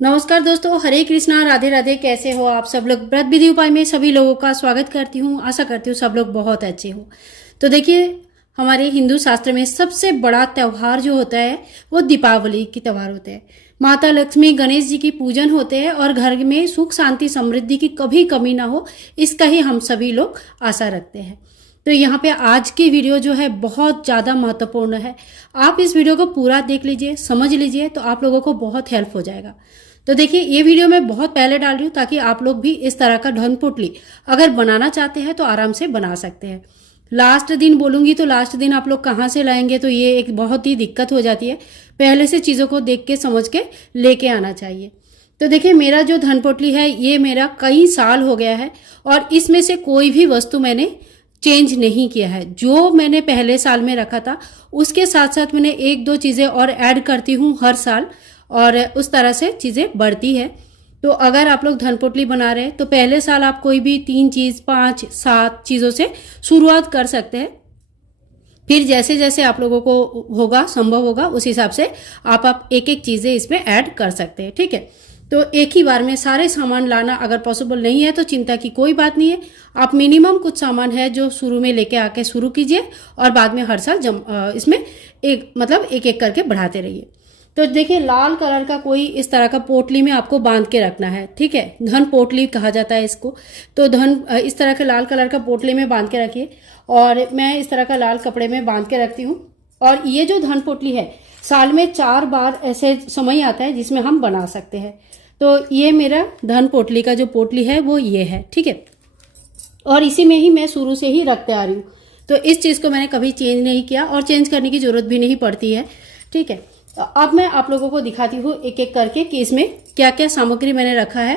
नमस्कार दोस्तों, हरे कृष्णा, राधे राधे। कैसे हो आप सब लोग? व्रत विधि उपाय में सभी लोगों का स्वागत करती हूँ। आशा करती हूँ सब लोग बहुत अच्छे हो। तो देखिए, हमारे हिंदू शास्त्र में सबसे बड़ा त्यौहार जो होता है वो दीपावली की त्यौहार होते हैं। माता लक्ष्मी गणेश जी की पूजन होते हैं और घर में सुख शांति समृद्धि की कभी कमी ना हो, इसका ही हम सभी लोग आशा रखते हैं। तो यहाँ पे आज की वीडियो जो है बहुत ज़्यादा महत्वपूर्ण है। आप इस वीडियो को पूरा देख लीजिए, समझ लीजिए, तो आप लोगों को बहुत हेल्प हो जाएगा। तो देखिए, ये वीडियो मैं बहुत पहले डाल रही हूँ ताकि आप लोग भी इस तरह का धन पोटली अगर बनाना चाहते हैं तो आराम से बना सकते हैं। लास्ट दिन बोलूंगी तो लास्ट दिन आप लोग कहाँ से लाएंगे, तो ये एक बहुत ही दिक्कत हो जाती है। पहले से चीज़ों को देख के समझ के लेके आना चाहिए। तो देखिए, मेरा जो धन पोटली है ये मेरा कई साल हो गया है और इसमें से कोई भी वस्तु मैंने चेंज नहीं किया है। जो मैंने पहले साल में रखा था उसके साथ साथ मैंने एक दो चीज़ें और ऐड करती हूँ हर साल, और उस तरह से चीज़ें बढ़ती है। तो अगर आप लोग धन पोटली बना रहे हैं तो पहले साल आप कोई भी 3 चीज़, 5, 7 चीज़ों से शुरुआत कर सकते हैं। फिर जैसे जैसे आप लोगों को होगा, संभव होगा, उस हिसाब से आप एक एक चीज़ें इसमें ऐड कर सकते हैं। ठीक है, तो एक ही बार में सारे सामान लाना अगर पॉसिबल नहीं है तो चिंता की कोई बात नहीं है। आप मिनिमम कुछ सामान है जो शुरू में लेके आके शुरू कीजिए और बाद में हर साल इसमें एक एक करके बढ़ाते रहिए। तो देखिए, लाल कलर का कोई इस तरह का पोटली में आपको बांध के रखना है। ठीक है, धन पोटली कहा जाता है इसको। तो इस तरह के लाल कलर का पोटली में बांध के रखिए, और मैं इस तरह का लाल कपड़े में बांध के रखती हूँ। और ये जो धन पोटली है, साल में 4 बार ऐसे समय आता है जिसमें हम बना सकते हैं। तो ये मेरा धन पोटली का जो पोटली है वो ये है। ठीक है, और इसी में ही मैं शुरू से ही रखते आ रही हूँ। तो इस चीज़ को मैंने कभी चेंज नहीं किया और चेंज करने की जरूरत भी नहीं पड़ती है। ठीक है, तो अब मैं आप लोगों को दिखाती हूँ एक एक करके कि इसमें क्या क्या सामग्री मैंने रखा है।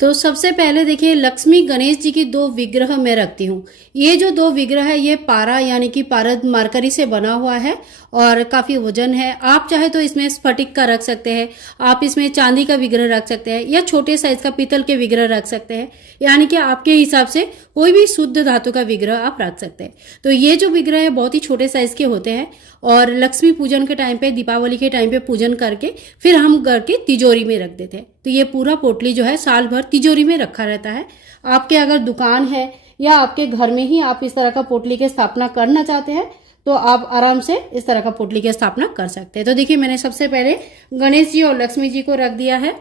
तो सबसे पहले देखिए, लक्ष्मी गणेश जी की 2 विग्रह मैं रखती हूँ। ये जो 2 विग्रह है ये पारा यानी कि पारद मार्करी से बना हुआ है और काफी वजन है। आप चाहे तो इसमें स्फटिक का रख सकते हैं, आप इसमें चांदी का विग्रह रख सकते हैं, या छोटे साइज का पीतल के विग्रह रख सकते हैं। यानी कि आपके हिसाब से कोई भी शुद्ध धातु का विग्रह आप रख सकते हैं। तो ये जो विग्रह है बहुत ही छोटे साइज के होते हैं और लक्ष्मी पूजन के टाइम पे, दीपावली के टाइम पे पूजन करके फिर हम घर की तिजोरी में रख देते हैं। तो ये पूरा पोटली जो है साल भर तिजोरी में रखा रहता है। आपके अगर दुकान है या आपके घर में ही आप इस तरह का पोटली की स्थापना करना चाहते हैं तो आप आराम से इस तरह का पोटली की स्थापना कर सकते हैं। तो देखिए, मैंने सबसे पहले गणेश जी और लक्ष्मी जी को रख दिया है।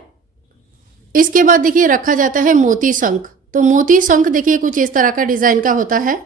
इसके बाद देखिए रखा जाता है मोती शंख। तो मोती शंख देखिए कुछ इस तरह का डिजाइन का होता है।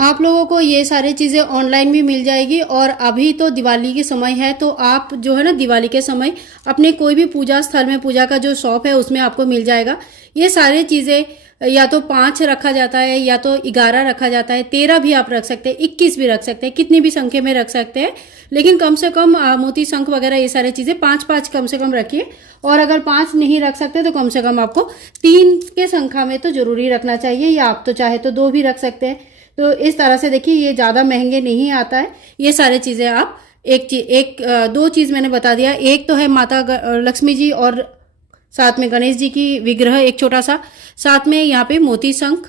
आप लोगों को ये सारी चीज़ें ऑनलाइन भी मिल जाएगी, और अभी तो दिवाली के समय है तो आप जो है ना, दिवाली के समय अपने कोई भी पूजा स्थल में, पूजा का जो शॉप है उसमें आपको मिल जाएगा। ये सारी चीज़ें या तो 5 रखा जाता है या तो 11 रखा जाता है, 13 भी आप रख सकते हैं, 21 भी रख सकते हैं, कितनी भी संख्या में रख सकते हैं। लेकिन कम से कम मोती शंख वगैरह ये सारी चीज़ें 5-5 कम से कम रखिए। और अगर 5 नहीं रख सकते तो कम से कम आपको 3 के संख्या में तो जरूरी रखना चाहिए, या आप तो चाहे तो 2 भी रख सकते हैं। तो इस तरह से देखिए, ये ज़्यादा महंगे नहीं आता है। ये सारी चीज़ें आप दो चीज़ मैंने बता दिया। एक तो है माता लक्ष्मी जी और साथ में गणेश जी की विग्रह एक छोटा सा, साथ में यहाँ पे मोती शंख।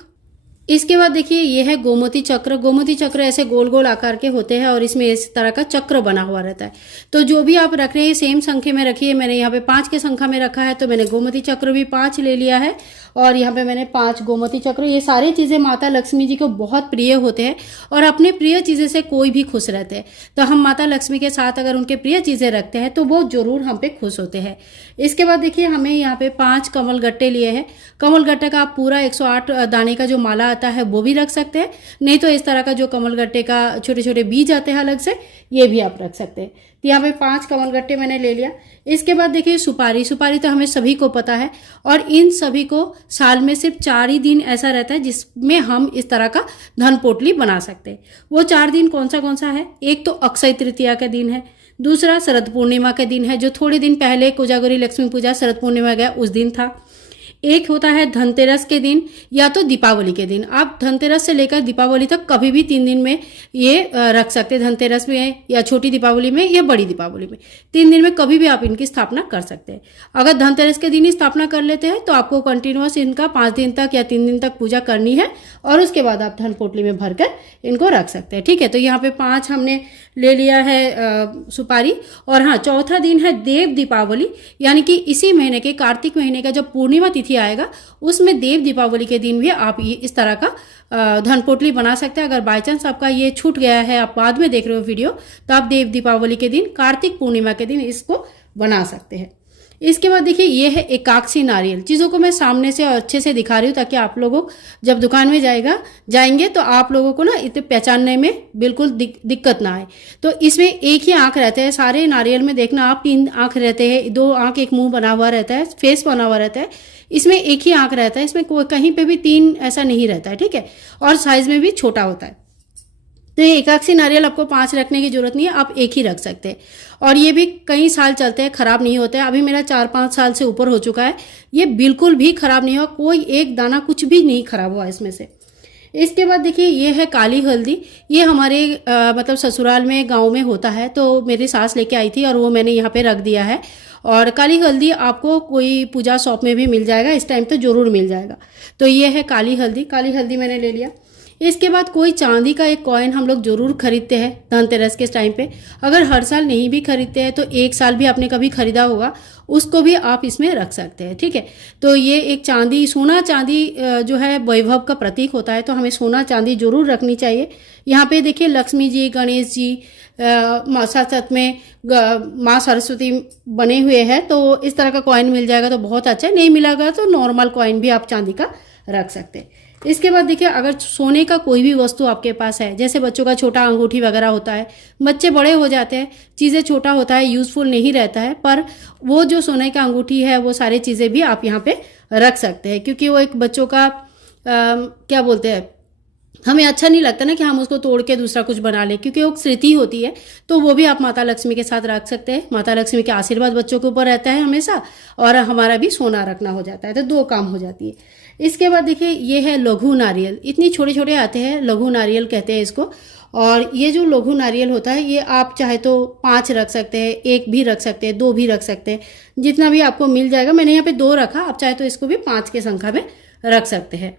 इसके बाद देखिए, ये है गोमती चक्र। गोमती चक्र ऐसे गोल गोल आकार के होते हैं और इसमें इस तरह का चक्र बना हुआ रहता है। तो जो भी आप रख रहे हैं सेम संख्या में रखिए। मैंने यहाँ पे 5 के संख्या में रखा है तो मैंने गोमती चक्र भी 5 ले लिया है, और यहाँ पे मैंने 5 गोमती चक्र। ये सारी चीज़ें माता लक्ष्मी जी को बहुत प्रिय होते हैं और अपने प्रिय चीज़ें से कोई भी खुश रहते हैं। तो हम माता लक्ष्मी के साथ अगर उनके प्रिय चीज़ें रखते हैं तो वो जरूर हम पे खुश होते हैं। इसके बाद देखिए, हमें यहाँ पे 5 कमल गट्टे लिए हैं। कमल गट्टे का आप पूरा 108 दाने का जो माला आता है वो भी रख सकते हैं, नहीं तो इस तरह का जो कमल गट्टे का छोटे छोटे बीज आते हैं अलग से, ये भी आप रख सकते हैं। तो यहाँ पे 5 कमल गट्टे मैंने ले लिया। इसके बाद देखिए, सुपारी। सुपारी तो हमें सभी को पता है, और इन सभी को साल में सिर्फ 4 ही दिन ऐसा रहता है जिसमें हम इस तरह का धन पोटली बना सकते हैं। वो 4 दिन कौन सा है? एक तो अक्षय तृतीया का दिन है, दूसरा शरद पूर्णिमा के दिन है, जो थोड़े दिन पहले कोजागरी लक्ष्मी पूजा शरद पूर्णिमा गया उस दिन था। एक होता है धनतेरस के दिन या तो दीपावली के दिन। आप धनतेरस से लेकर दीपावली तक कभी भी 3 दिन में ये रख सकते हैं, धनतेरस में या छोटी दीपावली में या बड़ी दीपावली में, 3 दिन में कभी भी आप इनकी स्थापना कर सकते हैं। अगर धनतेरस के दिन ही स्थापना कर लेते हैं तो आपको कंटिन्यूअस इनका 5 दिन तक या 3 दिन तक पूजा करनी है और उसके बाद आप धन पोटली में भरकर इनको रख सकते हैं। ठीक है, तो यहाँ पे 5 हमने ले लिया है सुपारी। और हाँ, चौथा दिन है देव दीपावली, यानी कि इसी महीने के कार्तिक महीने का जब पूर्णिमा तिथि आएगा उसमें देव दीपावली के दिन भी आप ये इस तरह का धन पोटली बना सकते हैं। अगर बाय चांस आपका ये छूट गया है, आप बाद में देख रहे हो वीडियो, तो आप देव दीपावली के दिन, कार्तिक पूर्णिमा के दिन इसको बना सकते हैं। इसके बाद देखिए ये है एकाक्षी नारियल। चीज़ों को मैं सामने से और अच्छे से दिखा रही हूँ ताकि आप लोगों जब दुकान में जाएंगे तो आप लोगों को ना इतने पहचानने में बिल्कुल दिक्कत ना आए। तो इसमें एक ही आंख रहता है, सारे नारियल में देखना आप 3 आंख रहते हैं, 2 आंख, एक मुंह बना हुआ रहता है, फेस बना हुआ रहता है। इसमें एक ही आंख रहता है, इसमें कहीं पे भी 3 ऐसा नहीं रहता है। ठीक है, और साइज में भी छोटा होता है। तो ये एकाक्षी नारियल आपको 5 रखने की जरूरत नहीं है, आप एक ही रख सकते हैं और ये भी कई साल चलते हैं, खराब नहीं होते हैं। अभी मेरा 4-5 साल से ऊपर हो चुका है, ये बिल्कुल भी खराब नहीं हुआ, कोई एक दाना कुछ भी नहीं खराब हुआ इसमें से। इसके बाद देखिए ये है काली हल्दी। ये हमारे मतलब ससुराल में, गांव में होता है, तो मेरी सास लेके आई थी और वो मैंने यहाँ पे रख दिया है। और काली हल्दी आपको कोई पूजा शॉप में भी मिल जाएगा, इस टाइम तो जरूर मिल जाएगा। तो ये है काली हल्दी मैंने ले लिया। इसके बाद कोई चांदी का एक कॉइन हम लोग जरूर खरीदते हैं धनतेरस के टाइम पे। अगर हर साल नहीं भी खरीदते हैं तो एक साल भी आपने कभी खरीदा होगा, उसको भी आप इसमें रख सकते हैं। ठीक है, तो ये एक चांदी, सोना चांदी जो है वैभव का प्रतीक होता है, तो हमें सोना चांदी जरूर रखनी चाहिए। यहाँ पे देखिए लक्ष्मी जी, गणेश जी, साथ में माँ सरस्वती बने हुए हैं, तो इस तरह का कॉइन मिल जाएगा तो बहुत अच्छा है। नहीं मिलेगा तो नॉर्मल कॉइन भी आप चांदी का रख सकते हैं। इसके बाद देखिए अगर सोने का कोई भी वस्तु आपके पास है, जैसे बच्चों का छोटा अंगूठी वगैरह होता है, बच्चे बड़े हो जाते हैं, चीज़ें छोटा होता है, यूज़फुल नहीं रहता है, पर वो जो सोने का अंगूठी है वो सारी चीज़ें भी आप यहाँ पे रख सकते हैं, क्योंकि वो एक बच्चों का क्या बोलते हैं, हमें अच्छा नहीं लगता ना कि हम उसको तोड़ के दूसरा कुछ बना लें, क्योंकि वो स्मृति होती है। तो वो भी आप माता लक्ष्मी के साथ रख सकते हैं। माता लक्ष्मी के आशीर्वाद बच्चों के ऊपर रहता है हमेशा, और हमारा भी सोना रखना हो जाता है, तो 2 काम हो जाती है। इसके बाद देखिए ये है लघु नारियल। इतनी छोटे छोटे आते हैं, लघु नारियल कहते हैं इसको। और ये जो लघु नारियल होता है ये आप चाहे तो 5 रख सकते हैं, 1 भी रख सकते हैं, 2 भी रख सकते हैं, जितना भी आपको मिल जाएगा। मैंने यहाँ पे 2 रखा, आप चाहे तो इसको भी 5 के संख्या में रख सकते हैं।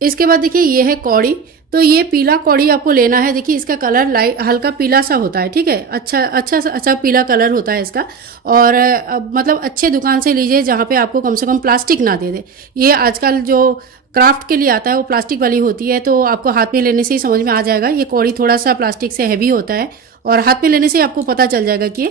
इसके बाद देखिए ये है कौड़ी। तो ये पीला कौड़ी आपको लेना है। देखिए इसका कलर लाइट हल्का पीला सा होता है। ठीक है, अच्छा पीला कलर होता है इसका। और मतलब अच्छे दुकान से लीजिए जहाँ पे आपको कम से कम प्लास्टिक ना दे दे। ये आजकल जो क्राफ्ट के लिए आता है वो प्लास्टिक वाली होती है, तो आपको हाथ में लेने से ही समझ में आ जाएगा। ये कौड़ी थोड़ा सा प्लास्टिक से हैवी होता है और हाथ में लेने से आपको पता चल जाएगा कि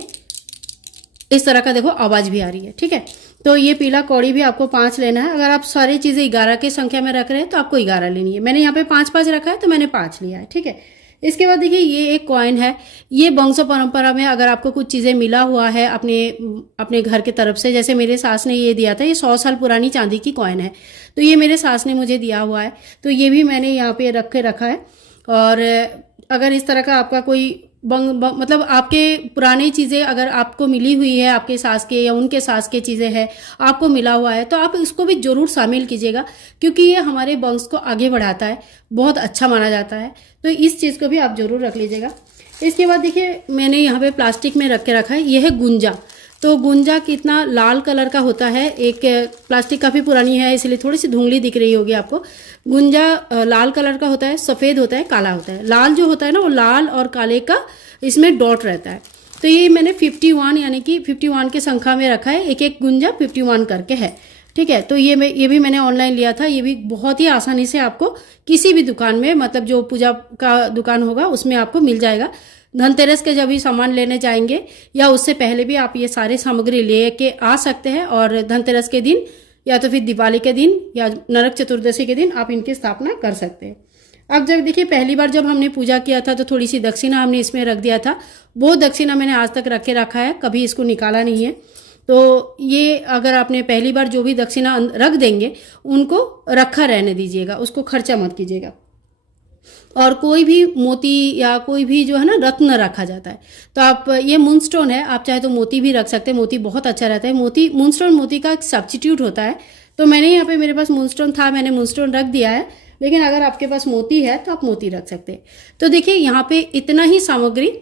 इस तरह का देखो आवाज़ भी आ रही है। ठीक है, तो ये पीला कौड़ी भी आपको 5 लेना है। अगर आप सारी चीज़ें 11 की संख्या में रख रहे हैं तो आपको 11 लेनी है। मैंने यहाँ पे 5-5 रखा है तो मैंने 5 लिया है। ठीक है, इसके बाद देखिए ये एक कॉइन है। ये वंश परंपरा में अगर आपको कुछ चीज़ें मिला हुआ है अपने घर की तरफ से, जैसे मेरे सास ने ये दिया था, ये 100 साल पुरानी चांदी की कॉइन है, तो ये मेरे सास ने मुझे दिया हुआ है, तो ये भी मैंने यहाँ पे रख के रखा है। और अगर इस तरह का आपका कोई मतलब आपके पुरानी चीज़ें अगर आपको मिली हुई है, आपके सास के या उनके सास के चीज़ें हैं, आपको मिला हुआ है, तो आप इसको भी जरूर शामिल कीजिएगा, क्योंकि ये हमारे वंश को आगे बढ़ाता है, बहुत अच्छा माना जाता है। तो इस चीज़ को भी आप जरूर रख लीजिएगा। इसके बाद देखिए मैंने यहाँ पे प्लास्टिक में रख के रखा है, ये है गुंजा। तो गुंजा कितना लाल कलर का होता है। एक प्लास्टिक काफ़ी पुरानी है इसलिए थोड़ी सी धुंधली दिख रही होगी आपको। गुंजा लाल कलर का होता है, सफ़ेद होता है, काला होता है। लाल जो होता है ना वो लाल और काले का इसमें डॉट रहता है। तो ये मैंने 51 यानी कि 51 के संख्या में रखा है। एक गुंजा 51 करके है। ठीक है, तो ये भी मैंने ऑनलाइन लिया था। ये भी बहुत ही आसानी से आपको किसी भी दुकान में, मतलब जो पूजा का दुकान होगा उसमें आपको मिल जाएगा। धनतेरस के जब भी सामान लेने जाएंगे या उससे पहले भी आप ये सारे सामग्री ले के आ सकते हैं, और धनतेरस के दिन या तो फिर दिवाली के दिन या नरक चतुर्दशी के दिन आप इनकी स्थापना कर सकते हैं। अब जब देखिए पहली बार जब हमने पूजा किया था तो थोड़ी सी दक्षिणा हमने इसमें रख दिया था। वो दक्षिणा मैंने आज तक रख के रखा है, कभी इसको निकाला नहीं है। तो ये अगर आपने पहली बार जो भी दक्षिणा रख देंगे उनको रखा रहने दीजिएगा, उसको खर्चा मत कीजिएगा। और कोई भी मोती या कोई भी जो है ना रत्न रखा जाता है, तो आप ये मूनस्टोन है, आप चाहे तो मोती भी रख सकते हैं। मोती बहुत अच्छा रहता है। मोती मूनस्टोन मोती का एक सब्स्टिट्यूट होता है, तो मैंने यहाँ पे मेरे पास मूनस्टोन था, मैंने मूनस्टोन रख दिया है, लेकिन अगर आपके पास मोती है तो आप मोती रख सकते हैं। तो देखिए यहाँ पे इतना ही सामग्री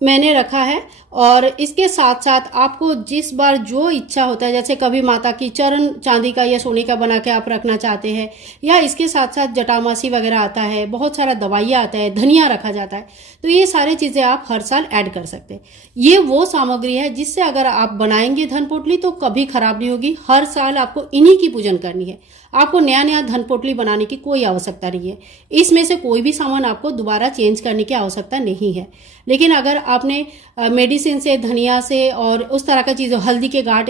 मैंने रखा है, और इसके साथ साथ आपको जिस बार जो इच्छा होता है, जैसे कभी माता की चरण चांदी का या सोने का बना के आप रखना चाहते हैं, या इसके साथ साथ जटामासी वगैरह आता है, बहुत सारा दवाइयाँ आता है, धनिया रखा जाता है, तो ये सारी चीज़ें आप हर साल ऐड कर सकते हैं। ये वो सामग्री है जिससे अगर आप बनाएंगे धन पोटली तो कभी खराब नहीं होगी। हर साल आपको इन्हीं की पूजन करनी है, आपको नया नया धन पोटली बनाने की कोई आवश्यकता नहीं है। इसमें से कोई भी सामान आपको दोबारा चेंज करने की आवश्यकता नहीं है। लेकिन अगर आपने मेडिसिन से, धनिया से और उस तरह का चीज़ों, हल्दी के गांठ,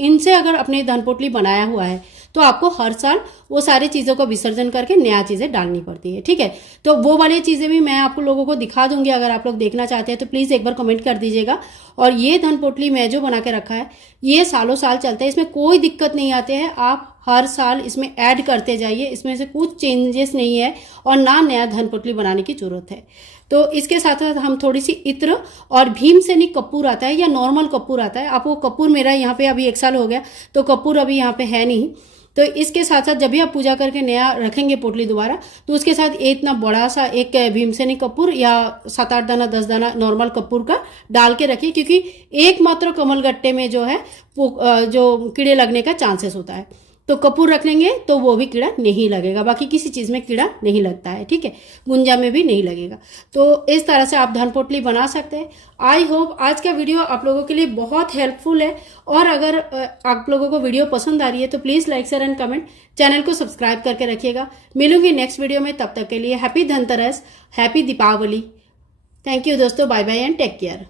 इनसे अगर अपने धन पोटली बनाया हुआ है तो आपको हर साल वो सारी चीज़ों को विसर्जन करके नया चीज़ें डालनी पड़ती है। ठीक है, तो वो वाली चीज़ें भी मैं आपको लोगों को दिखा दूंगी। अगर आप लोग देखना चाहते हैं तो प्लीज़ एक बार कमेंट कर दीजिएगा। और ये धन पोटली मैं जो बना के रखा है ये सालों साल चलता है, इसमें कोई दिक्कत नहीं आते हैं। आप हर साल इसमें ऐड करते जाइए, इसमें से कुछ चेंजेस नहीं है और ना नया धन पोटली बनाने की जरूरत है। तो इसके साथ साथ हम थोड़ी सी इत्र और भीमसेनी कपूर आता है या नॉर्मल कपूर आता है। आपको कपूर, मेरा यहाँ पे अभी 1 साल हो गया तो कपूर अभी यहाँ पे है नहीं, तो इसके साथ साथ जब भी आप पूजा करके नया रखेंगे पोटली दोबारा, तो उसके साथ इतना बड़ा सा एक भीमसेनी कपूर या 7-8 दाना 10 दाना नॉर्मल कपूर का डाल के रखिए, क्योंकि एकमात्र कमलगट्टे में जो है वो जो कीड़े लगने का चांसेस होता है। तो कपूर रख लेंगे तो वो भी कीड़ा नहीं लगेगा, बाकी किसी चीज़ में कीड़ा नहीं लगता है। ठीक है, गुंजा में भी नहीं लगेगा। तो इस तरह से आप धन पोटली बना सकते हैं। आई होप आज का वीडियो आप लोगों के लिए बहुत हेल्पफुल है, और अगर आप लोगों को वीडियो पसंद आ रही है तो please like, share and comment, channel को सब्सक्राइब करके रखिएगा। मिलूंगी नेक्स्ट वीडियो में, तब तक के लिए happy Dhanteras, happy Deepavali. Thank you दोस्तों, bye bye and take care.